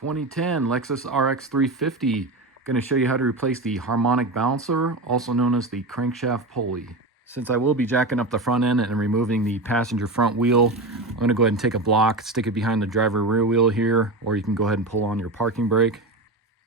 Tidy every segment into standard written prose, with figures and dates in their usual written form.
2010 Lexus RX350. Going to show you how to replace the harmonic balancer, also known as the crankshaft pulley. Since I will be jacking up the front end and removing the passenger front wheel, I'm going to go ahead and take a block, stick it behind the driver rear wheel here, or you can go ahead and pull on your parking brake.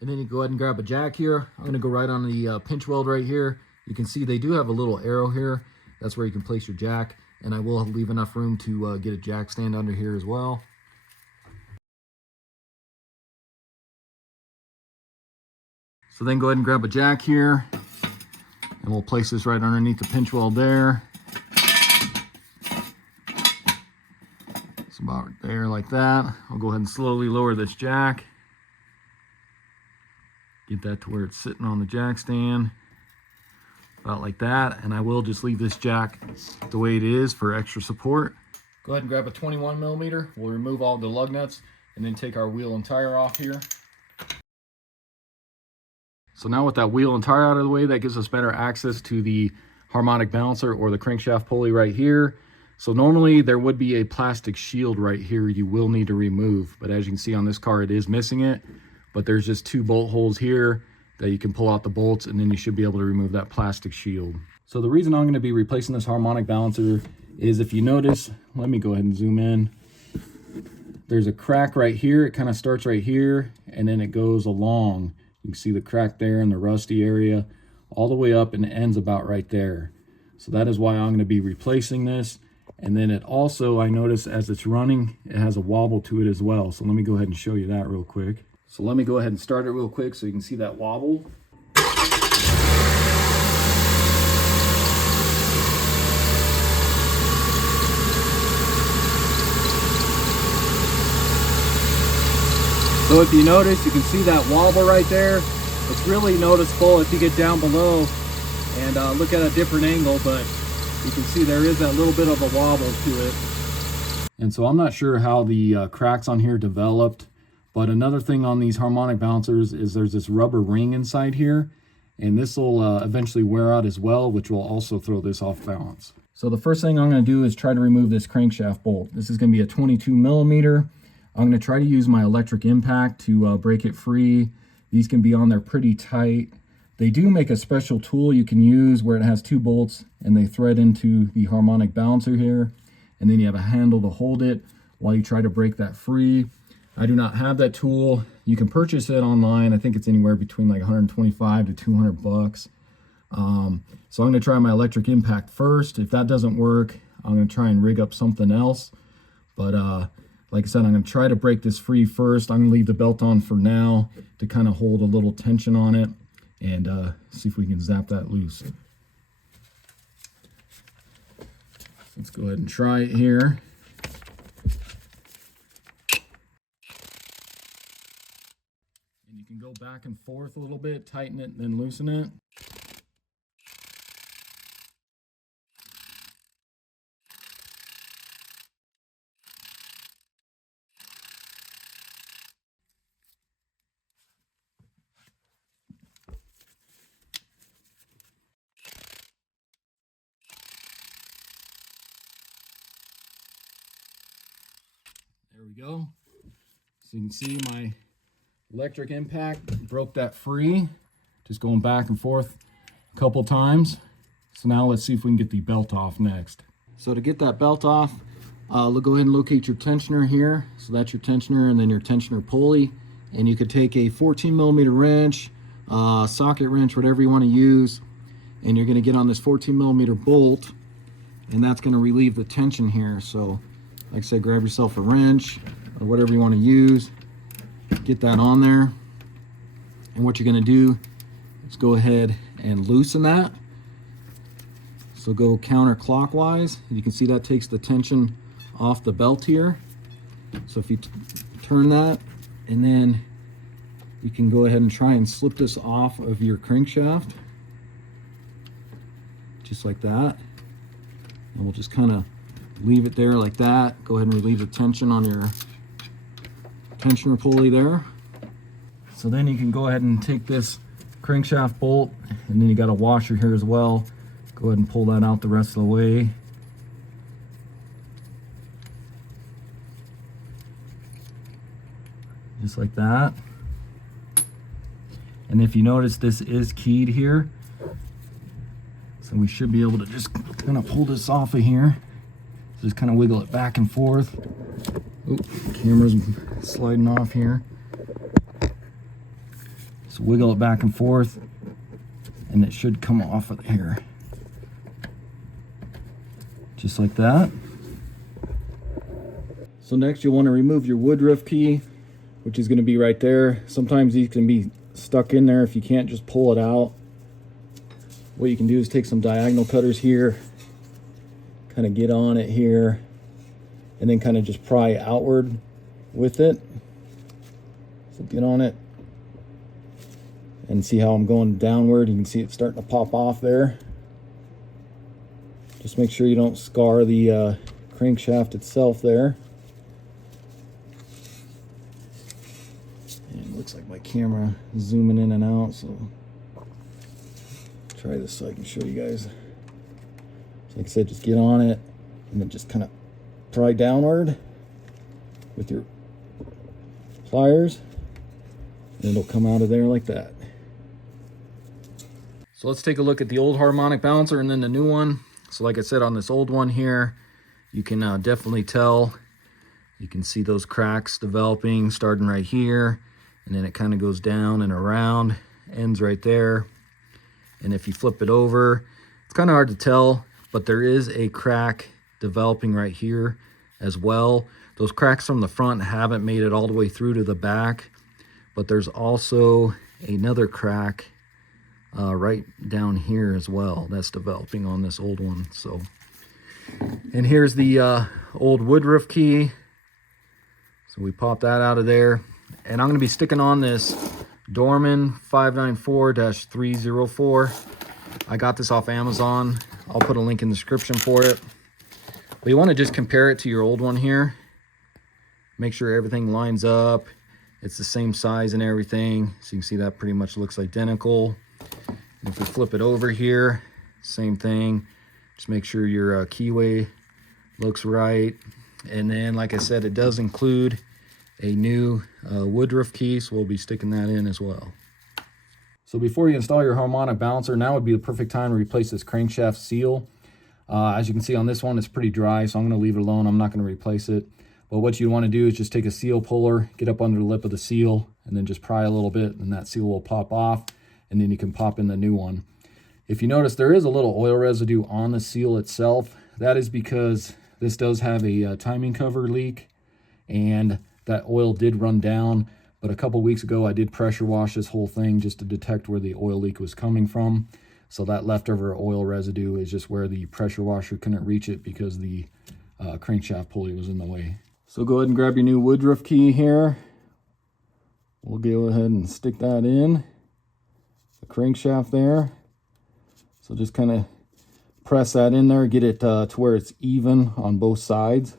And then you go ahead and grab a jack here. I'm going to go right on the pinch weld right here. You can see they do have a little arrow here. That's where you can place your jack, and I will leave enough room to get a jack stand under here as well. So then go ahead and grab a jack here, and we'll place this right underneath the pinch weld there. It's about right there like that. I'll go ahead and slowly lower this jack. Get that to where it's sitting on the jack stand. About like that. And I will just leave this jack the way it is for extra support. Go ahead and grab a 21 millimeter. We'll remove all the lug nuts and then take our wheel and tire off here. So now with that wheel and tire out of the way, that gives us better access to the harmonic balancer or the crankshaft pulley right here. So normally there would be a plastic shield right here you will need to remove, but as you can see on this car, it is missing it. But there's just two bolt holes here that you can pull out the bolts, and then you should be able to remove that plastic shield. So the reason I'm going to be replacing this harmonic balancer is, if you notice, let me go ahead and zoom in. There's a crack right here. It kind of starts right here and then it goes along. You can see the crack there in the rusty area all the way up, and it ends about right there. So that is why I'm going to be replacing this. And then it also, I notice as it's running, it has a wobble to it as well. So let me go ahead and show you that real quick. So let me go ahead and start it real quick so you can see that wobble. So if you notice, you can see that wobble right there. It's really noticeable if you get down below and look at a different angle, but you can see there is that little bit of a wobble to it. And so I'm not sure how the cracks on here developed, but another thing on these harmonic balancers is there's this rubber ring inside here, and this will eventually wear out as well, which will also throw this off balance. So the first thing I'm going to do is try to remove this crankshaft bolt. This is going to be a 22 millimeter. I'm going to try to use my electric impact to break it free. These can be on there pretty tight. They do make a special tool you can use where it has two bolts and they thread into the harmonic balancer here, and then you have a handle to hold it while you try to break that free. I do not have that tool. You can purchase it online. I think it's anywhere between like 125 to 200 bucks. So I'm going to try my electric impact first. If that doesn't work, I'm going to try and rig up something else. But like I said, I'm going to try to break this free first. I'm going to leave the belt on for now to kind of hold a little tension on it and see if we can zap that loose. Let's go ahead and try it here. And you can go back and forth a little bit, tighten it, and then loosen it. There we go. So you can see my electric impact broke that free, just going back and forth a couple times. So now let's see if we can get the belt off next. So to get that belt off, go ahead and locate your tensioner here. So that's your tensioner, and then your tensioner pulley. And you could take a 14 millimeter wrench, socket wrench, whatever you want to use, and you're going to get on this 14 millimeter bolt, and that's going to relieve the tension here. So like I said, grab yourself a wrench or whatever you want to use, get that on there, and what you're going to do is go ahead and loosen that. So go counterclockwise. You can see that takes the tension off the belt here. So if you turn that, and then you can go ahead and try and slip this off of your crankshaft, just like that. And we'll just kind of leave it there like that. Go ahead and relieve the tension on your tensioner pulley there. So then you can go ahead and take this crankshaft bolt, and then you got a washer here as well. Go ahead and pull that out the rest of the way. just like that. And if you notice, this is keyed here. So we should be able to just kind of pull this off of here. Just kind of wiggle it back and forth. Oop, camera's sliding off here. So wiggle it back and forth, and it should come off of here. Just like that. So next you'll want to remove your woodruff key, which is going to be right there. Sometimes these can be stuck in there if you can't just pull it out. What you can do is take some diagonal cutters here, kind of get on it here, and then kind of just pry outward with it. So get on it and see how I'm going downward. You can see it starting to pop off there. Just make sure you don't scar the crankshaft itself there. And it looks like my camera is zooming in and out, so try this so I can show you guys. So like I said, just get on it and then just kind of pry downward with your pliers, and it'll come out of there like that. So let's take a look at the old harmonic balancer and then the new one. So like I said, on this old one here, you can definitely tell. You can see those cracks developing starting right here, and then it kind of goes down and around, ends right there. And if you flip it over, it's kind of hard to tell, but there is a crack developing right here as well. Those cracks from the front haven't made it all the way through to the back, but there's also another crack right down here as well that's developing on this old one. So, and here's the old woodruff key. So we pop that out of there, and I'm going to be sticking on this Dorman 594-304. I got this off Amazon. I'll put a link in the description for it. But you want to just compare it to your old one here. Make sure everything lines up. It's the same size and everything. So you can see that pretty much looks identical. And if we flip it over here, same thing. Just make sure your keyway looks right. And then, like I said, it does include a new woodruff key, so we'll be sticking that in as well. So before you install your harmonic balancer, now would be the perfect time to replace this crankshaft seal. As you can see on this one, it's pretty dry, so I'm going to leave it alone. I'm not going to replace it. But what you want to do is just take a seal puller, get up under the lip of the seal, and then just pry a little bit, and that seal will pop off, and then you can pop in the new one. If you notice, there is a little oil residue on the seal itself. That is because this does have a timing cover leak, and that oil did run down. But a couple weeks ago, I did pressure wash this whole thing just to detect where the oil leak was coming from. So that leftover oil residue is just where the pressure washer couldn't reach it because the crankshaft pulley was in the way. So go ahead and grab your new woodruff key here. We'll go ahead and stick that in the crankshaft there. So just kind of press that in there, get it to where it's even on both sides.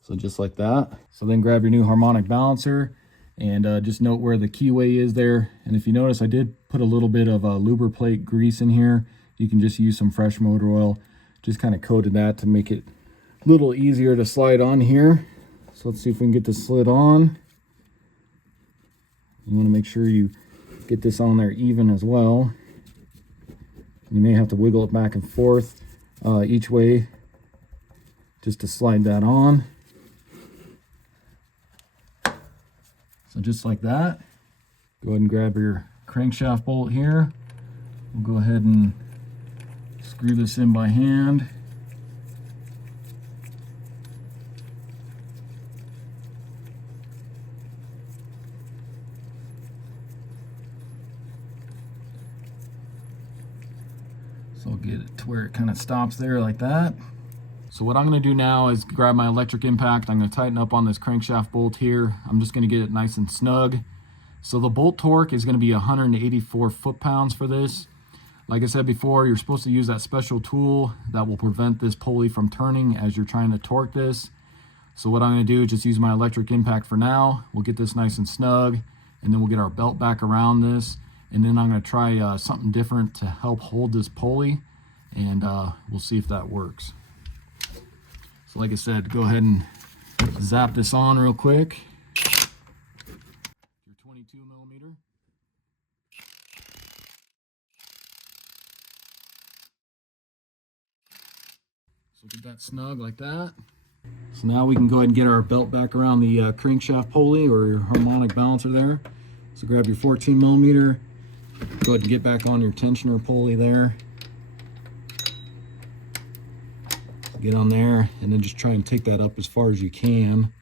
So just like that. So then grab your new harmonic balancer and just note where the keyway is there. And if you notice, I did put a little bit of lubriplate grease in here. You can just use some fresh motor oil. Just kind of coated that to make it a little easier to slide on here. So let's see if we can get this slid on. You want to make sure you get this on there even as well. You may have to wiggle it back and forth each way just to slide that on. So just like that. Go ahead and grab your crankshaft bolt here. We'll go ahead and screw this in by hand. So I'll get it to where it kind of stops there like that. So what I'm going to do now is grab my electric impact. I'm going to tighten up on this crankshaft bolt here. I'm just going to get it nice and snug. So the bolt torque is going to be 184 foot-pounds for this. Like I said before, you're supposed to use that special tool that will prevent this pulley from turning as you're trying to torque this. So what I'm going to do is just use my electric impact for now. We'll get this nice and snug, and then we'll get our belt back around this. And then I'm going to try something different to help hold this pulley, and we'll see if that works. So like I said, go ahead and zap this on real quick. 22 millimeter. So get that snug like that. So now we can go ahead and get our belt back around the crankshaft pulley or your harmonic balancer there. So grab your 14 millimeter, go ahead and get back on your tensioner pulley there. Get on there and then just try and take that up as far as you can.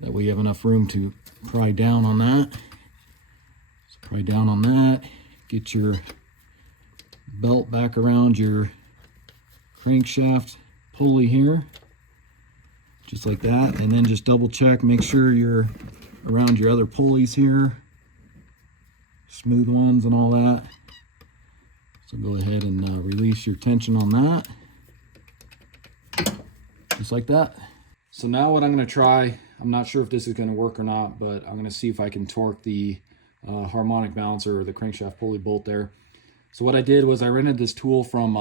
That way you have enough room to pry down on that. So pry down on that. Get your belt back around your crankshaft pulley here. Just like that. And then just double check, make sure you're around your other pulleys here. Smooth ones and all that. So go ahead and release your tension on that. Just like that. So now what I'm going to try, I'm not sure if this is going to work or not, but I'm going to see if I can torque the harmonic balancer or the crankshaft pulley bolt there. So what I did was I rented this tool from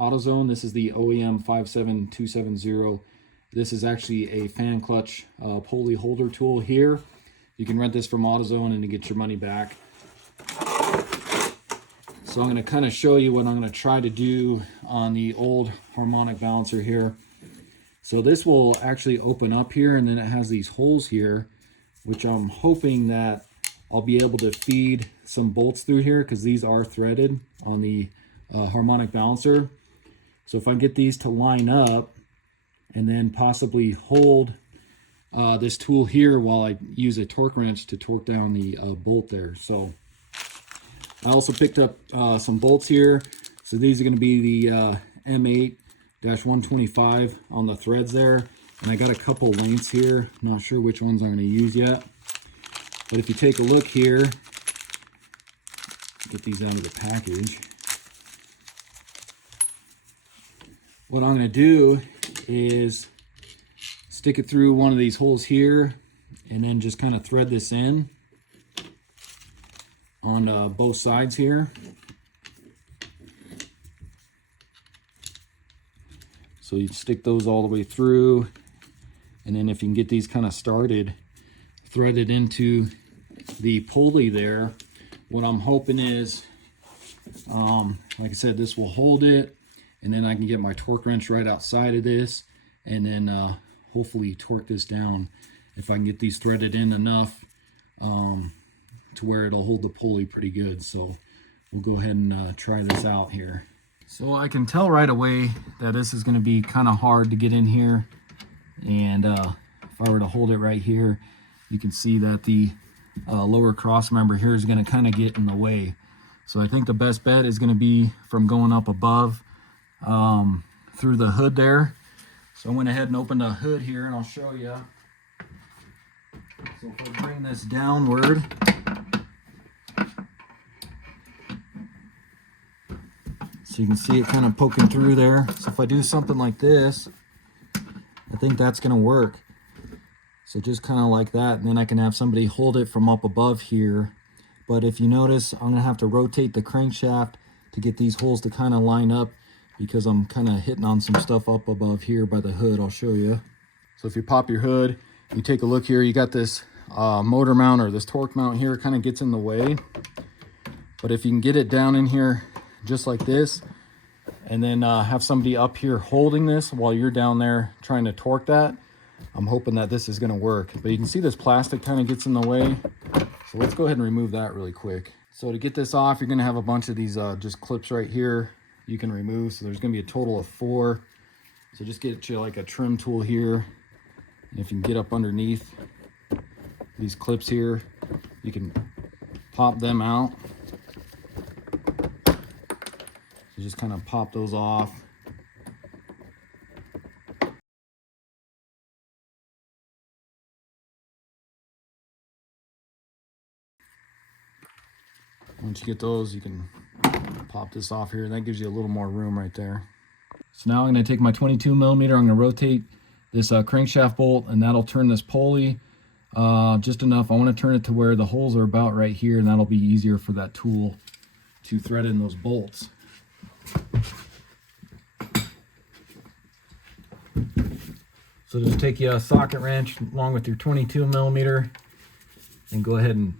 AutoZone. This is the OEM 57270. This is actually a fan clutch pulley holder tool here. You can rent this from AutoZone and you get your money back. So I'm going to kind of show you what I'm going to try to do on the old harmonic balancer here. So this will actually open up here, and then it has these holes here, which I'm hoping that I'll be able to feed some bolts through here because these are threaded on the harmonic balancer. So if I get these to line up and then possibly hold this tool here while I use a torque wrench to torque down the bolt there. So I also picked up some bolts here. So these are going to be the M8-125 on the threads there. And I got a couple lengths here. Not sure which ones I'm going to use yet. But if you take a look here, get these out of the package. What I'm going to do is stick it through one of these holes here and then just kind of thread this in on both sides here. So you stick those all the way through, and then if you can get these kind of started, threaded into the pulley there. What I'm hoping is, like I said, this will hold it, and then I can get my torque wrench right outside of this, and then hopefully torque this down if I can get these threaded in enough to where it'll hold the pulley pretty good. So we'll go ahead and try this out here. So I can tell right away that this is going to be kind of hard to get in here, and if I were to hold it right here, you can see that the lower cross member here is going to kind of get in the way. So I think the best bet is going to be from going up above through the hood there. So I went ahead and opened the hood here, and I'll show you. So if I bring this downward, so you can see it kind of poking through there. So if I do something like this, I think that's going to work. So just kind of like that, and then I can have somebody hold it from up above here. But if you notice, I'm going to have to rotate the crankshaft to get these holes to kind of line up, because I'm kind of hitting on some stuff up above here by the hood. I'll show you. So if you pop your hood, you take a look here, you got this motor mount or this torque mount here, kind of gets in the way. But if you can get it down in here just like this, and then have somebody up here holding this while you're down there trying to torque that, I'm hoping that this is going to work. But you can see this plastic kind of gets in the way. So let's go ahead and remove that really quick. So to get this off, you're going to have a bunch of these just clips right here you can remove. So there's going to be a total of 4. So just get you like a trim tool here. And if you can get up underneath these clips here, you can pop them out. So just kind of pop those off. Once you get those, you can pop this off here. That gives you a little more room right there. So now I'm going to take my 22 millimeter. I'm going to rotate this crankshaft bolt, and that'll turn this pulley just enough. I want to turn it to where the holes are about right here, and that'll be easier for that tool to thread in those bolts. So just take you a socket wrench along with your 22 millimeter and go ahead and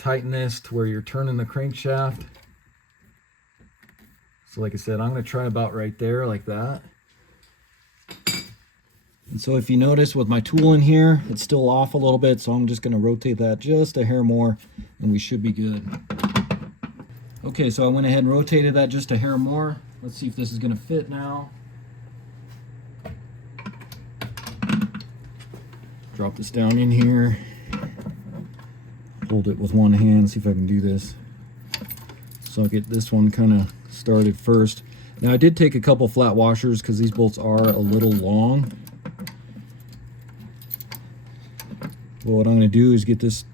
tighten this to where you're turning the crankshaft. So like I said, I'm going to try about right there like that. And so if you notice with my tool in here, it's still off a little bit, so I'm just going to rotate that just a hair more and we should be good. Okay, so I went ahead and rotated that just a hair more. Let's see if this is going to fit now. Drop this down in here. Hold it with one hand, see if I can do this. So I'll get this one kind of started first. Now I did take a couple flat washers because these bolts are a little long. Well, what I'm going to do is get this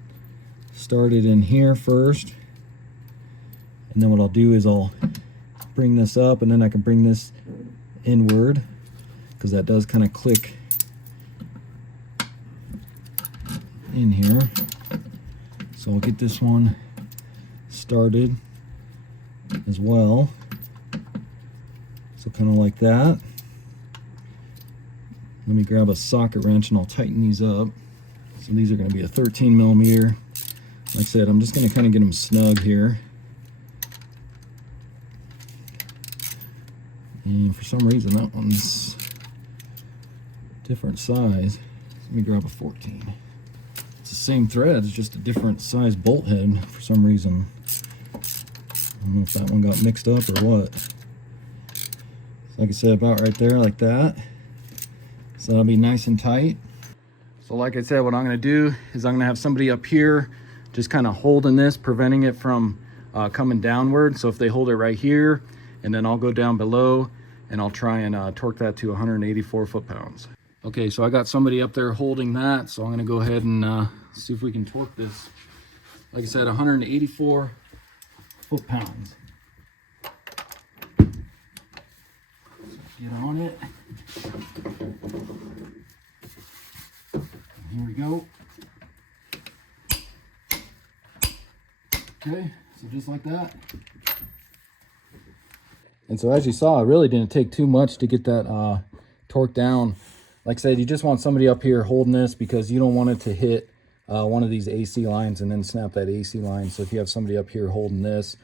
started in here first. And then what I'll do is I'll bring this up and then I can bring this inward because that does kind of click in here. So I'll get this one started as well. So kind of like that. Let me grab a socket wrench and I'll tighten these up. So these are going to be a 13 millimeter. Like I said, I'm just going to kind of get them snug here. And for some reason that one's different size. Let me grab a 14. It's the same thread, it's just a different size bolt head for some reason. I don't know if that one got mixed up or what. So like I said, about right there like that. So that'll be nice and tight. So like I said, what I'm going to do is I'm going to have somebody up here just kind of holding this, preventing it from coming downward. So if they hold it right here, and then I'll go down below and I'll try and torque that to 184 foot-pounds. Okay, so I got somebody up there holding that, so I'm going to go ahead and see if we can torque this. Like I said, 184 foot-pounds. Get on it. Here we go. Okay, so just like that. And so as you saw, it really didn't take too much to get that torque down. Like I said, you just want somebody up here holding this because you don't want it to hit one of these AC lines and then snap that AC line. So if you have somebody up here holding this,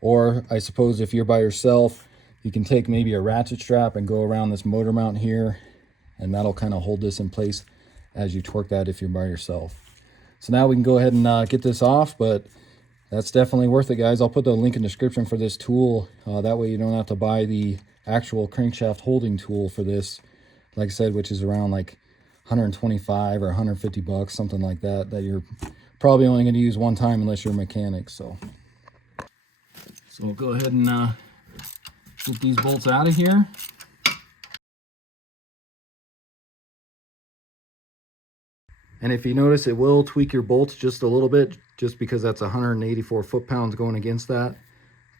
or I suppose if you're by yourself, you can take maybe a ratchet strap and go around this motor mount here, and that'll kind of hold this in place as you torque that if you're by yourself. So now we can go ahead and get this off, but that's definitely worth it, guys. I'll put the link in the description for this tool. That way you don't have to buy the actual crankshaft holding tool for this, like I said, which is around like 125 or 150 bucks, something like that, that you're probably only going to use one time unless you're a mechanic. So we'll go ahead and get these bolts out of here. And if you notice, it will tweak your bolts just a little bit, just because that's 184 foot-pounds going against that.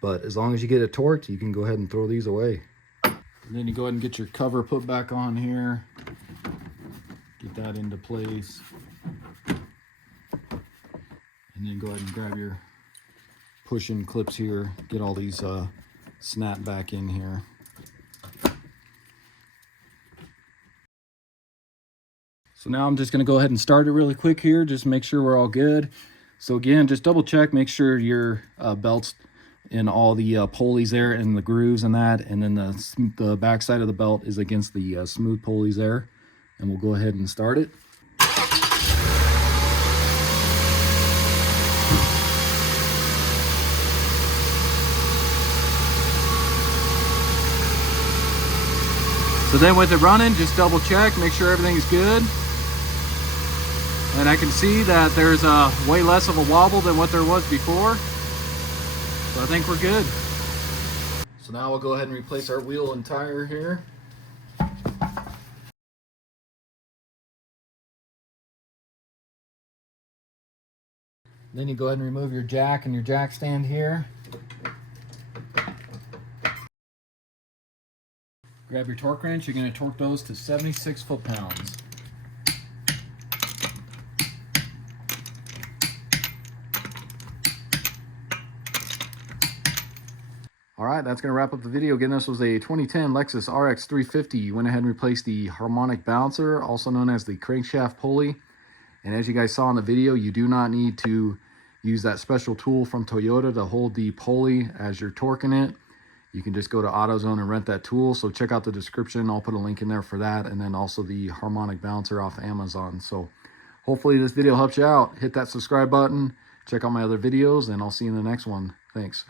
But as long as you get it torqued, you can go ahead and throw these away. And then you go ahead and get your cover put back on here. Get that into place. And then go ahead and grab your push-in clips here. Get all these snap back in here. So now I'm just going to go ahead and start it really quick here, just make sure we're all good. So again, just double check, make sure your belt's in all the pulleys there and the grooves and that, and then the back side of the belt is against the smooth pulleys there. And we'll go ahead and start it. So then with it running, just double check, make sure everything's good. And I can see that there's way less of a wobble than what there was before. So I think we're good. So now we'll go ahead and replace our wheel and tire here. Then you go ahead and remove your jack and your jack stand here. Grab your torque wrench, you're going to torque those to 76 foot-pounds. Alright, that's going to wrap up the video. Again, this was a 2010 Lexus RX350. You went ahead and replaced the Harmonic bouncer, also known as the crankshaft pulley. And as you guys saw in the video, you do not need to use that special tool from Toyota to hold the pulley as you're torquing it, you can just go to AutoZone and rent that tool. So check out the description. I'll put a link in there for that. And then also the Harmonic balancer off Amazon. So hopefully this video helps you out. Hit that subscribe button. Check out my other videos, and I'll see you in the next one. Thanks.